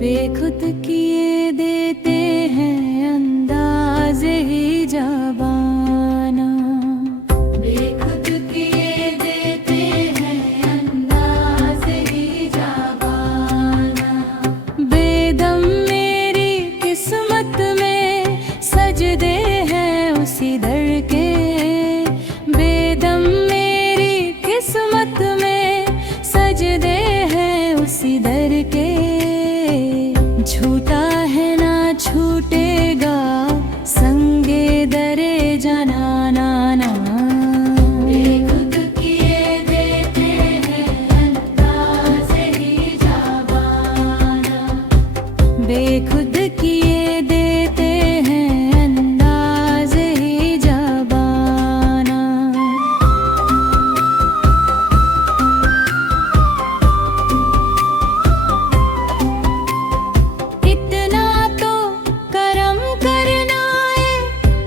बेखुद किए देते हैं अंदाज़ ही ज़बाना, बेखुद किए देते हैं अंदाज़ ही ज़बाना। बेदम मेरी किस्मत में सजदे हैं उसी दर के, बेदम मेरी किस्मत में सजदे हैं उसी दर के। छूटा है ना छूटेगा संगे दरे जनाना ना, बेखुद किए देते हैं अंदाज़ ही ज़बाना, बेखुद किए देते हैं अंदाज़ ही ज़बाना।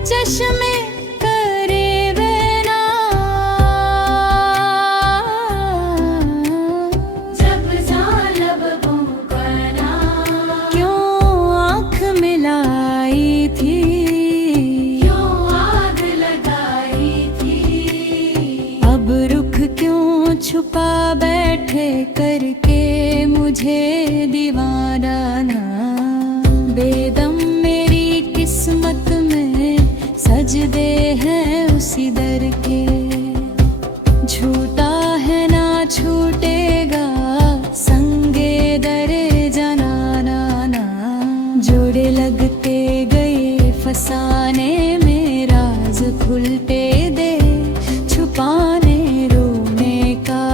चश्मे करे बना, जब ज़ालब भूखना, क्यों आँख मिलाई थी, क्यों आग लगाई थी। अब रुख क्यों छुपा बैठे करके मुझे दीवाना ना, बेदम मेरी किस्मत में सजदे हैं उसी दर के। झूठा है ना छूटेगा संगे दरे जनाना ना, जोड़े लगते गए फसाने में राज खुलते दे, छुपाने रोने का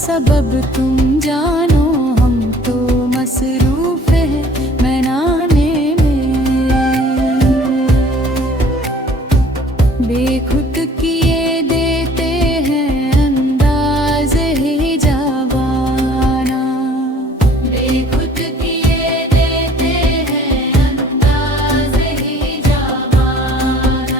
सबब तुम जानो, हम तो मसरूफ है मनाने में। बेखुद किए देते हैं अंदाज़ ही ज़बाना, बेखुद किए देते हैं अंदाज़ ही ज़बाना,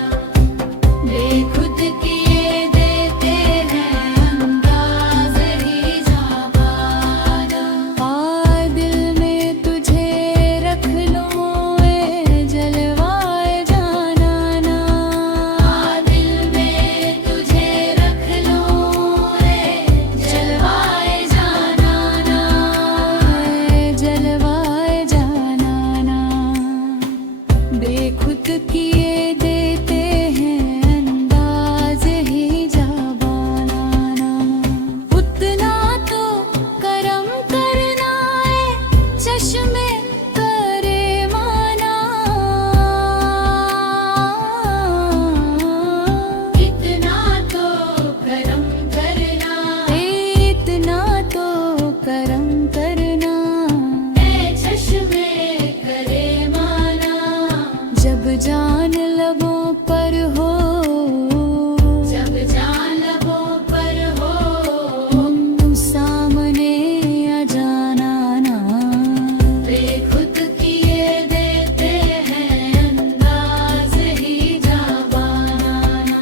बेखुद किए देते हैं अंदाज़ ही ज़बाना। आ दिल में तुझे रख लूँ ए जलवाए जाना ना, बेखुद किए देते हैं अंदाज़ ही ज़बाना ना। उतना तो करम करना है चश्मे करे माना, इतना तो करम करना, इतना तो करम करना, चश्मे करे माना। जब जान लबों पर हो, जब जान लबों पर हो, तुम सामने आ जाना ना, बेखुद किए देते हैं अंदाज़ ही ज़बाना ना,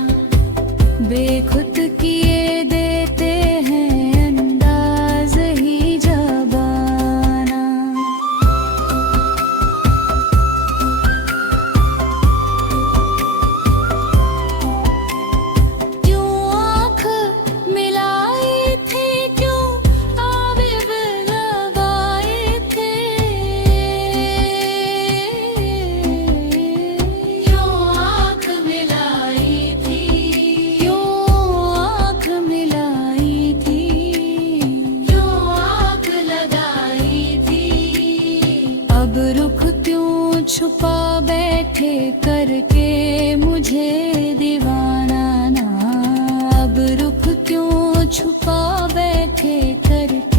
बेखुद किए देते हैं अंदाज़ ही ज़बाना। छुपा बैठे करके मुझे दीवाना ना, अब रुख क्यों छुपा बैठे करके